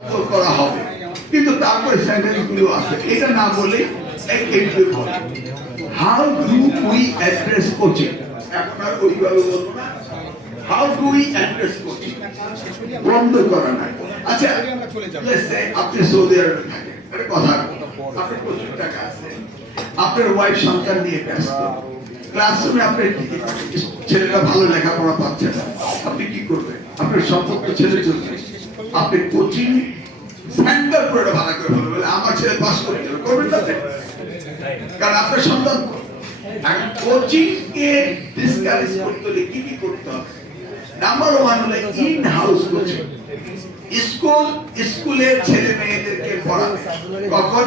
করা হবে, কিন্তু তারপরে সেন্টেন্সগুলো আছে, এটা না বলে how do we address coaching, এখন আর ওইভাবে বলবো না, how do we address coaching বন্ধ করা নাই। আচ্ছা লেটস সে আপনি সৌদি আরবে থাকেন, একটা কথা, আপনার প্রচুর টাকা আছে, আপনার ওয়াইফ সন্তান নিয়ে ব্যস্ত, ক্লাসরুমে আপনার ছেলেরা ভালো লেখাপড়া পাচ্ছে না, আপনি কি করবেন? আপনার সম্পর্ক ছেলে চলছে, আপনি কোচিং সেন্টার করে ভাড়া করে বলবেন আমার ছেলে পাস করে যাবে, করবেন না? কারণ আপনার সন্তান কোচিং কে ডিসকারেজ করতে হলে কি কি করতে হবে? নাম্বার ওয়ান হলো ইন হাউস কোচিং। স্কুলের ছেলে মেয়েদেরকে পড়াবে, কখন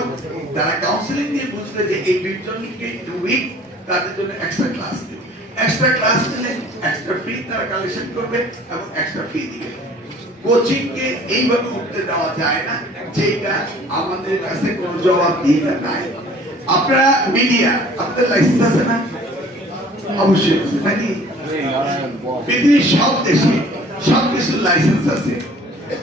তারা কাউন্সিলিং দিয়ে বুঝবে যে এই দুইজনকে উইক তাদের জন্য এক্সট্রা ক্লাস দিবে, এক্সট্রা ক্লাস দিলে এক্সট্রা ফি তারা কালেকশন করবে এবং এক্সট্রা ফি দিবে। কোচিং কে এইভাবে উঠতে দেওয়া যায় না যেটা আমাদের কাছে কোনো জবাব দিয়ে নাই। আপনারা মিডিয়া, আপনাদের লাইসেন্স আছে না? অবশ্যই আছে নাকি? পৃথিবীর সব দেশে সব কিছুর লাইসেন্স আছে,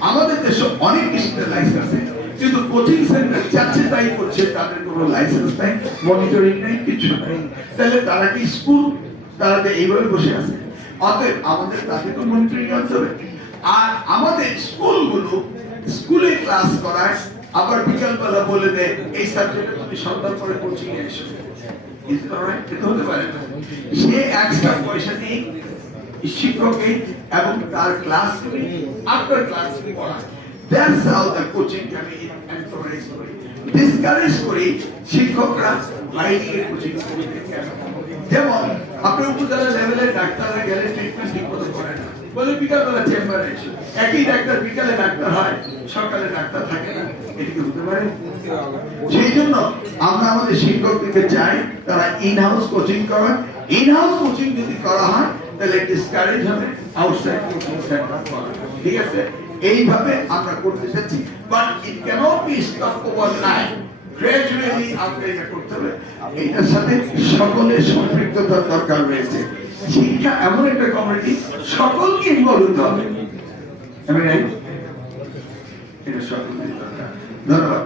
আমাদের দেশে অনেক কিছুর লাইসেন্স আছে, কিন্তু কোচিং সেন্টার যাচ্ছে তাই করছে, তাদের কোনো লাইসেন্স নাই, মনিটরিং নাই, কিছু নাই। তাহলে তারা কি স্কুল, তারা যে এইভাবে বসে আছে? অতএব আমাদের তাদেরকে মনিটরিং করতে হবে। আর আমাদের স্কুলগুলো স্কুলে ক্লাস করায়, আবার বিকালবেলা বলে দেয় এই সাবজেক্টে তুমি সন্ধ্যা করে কোচিং এ এসো, এটা হতে পারে না। সে এক্সট্রা পয়সা নিয়ে শিক্ষককে এবং তার ক্লাস করে আফটার ক্লাস পড়ায়। That's how the coaching can be encouraged করি, ডিসকারেজ করি শিক্ষকরা বাইরে কোচিং করতে কেন? যেমন আপনার উপজেলা লেভেলের ডাক্তাররা গেলে ট্রিটমেন্ট ঠিক মতো করে না, বলে বিকালবেলা চেম্বারে এসে, একই ডাক্তার বিকালে ডাক্তার হয়, সকালে ডাক্তার থাকে না, এটা কি হতে পারে? সেই জন্য আমরা আমাদের শিক্ষকদেরকে চাই তারা ইন হাউস কোচিং করা। ইন হাউস কোচিং যদি করা হয় তাহলে ডিসকারেজ হবে আউটসাইড কোচিং সেন্টার করা, ঠিক আছে? এইভাবে আমরা করতে চাচ্ছি, but it cannot be stop overnight. Gradually আমরা এটা করতে হবে, এটার সাথে সকলের সম্পৃক্ততার দরকার রয়েছে। শিক্ষা এমন একটা কমিউনিটি, সকলকে ইনভলভ হতে হবে, আমি রাইট? এটা সকলের দরকার। ধন্যবাদ।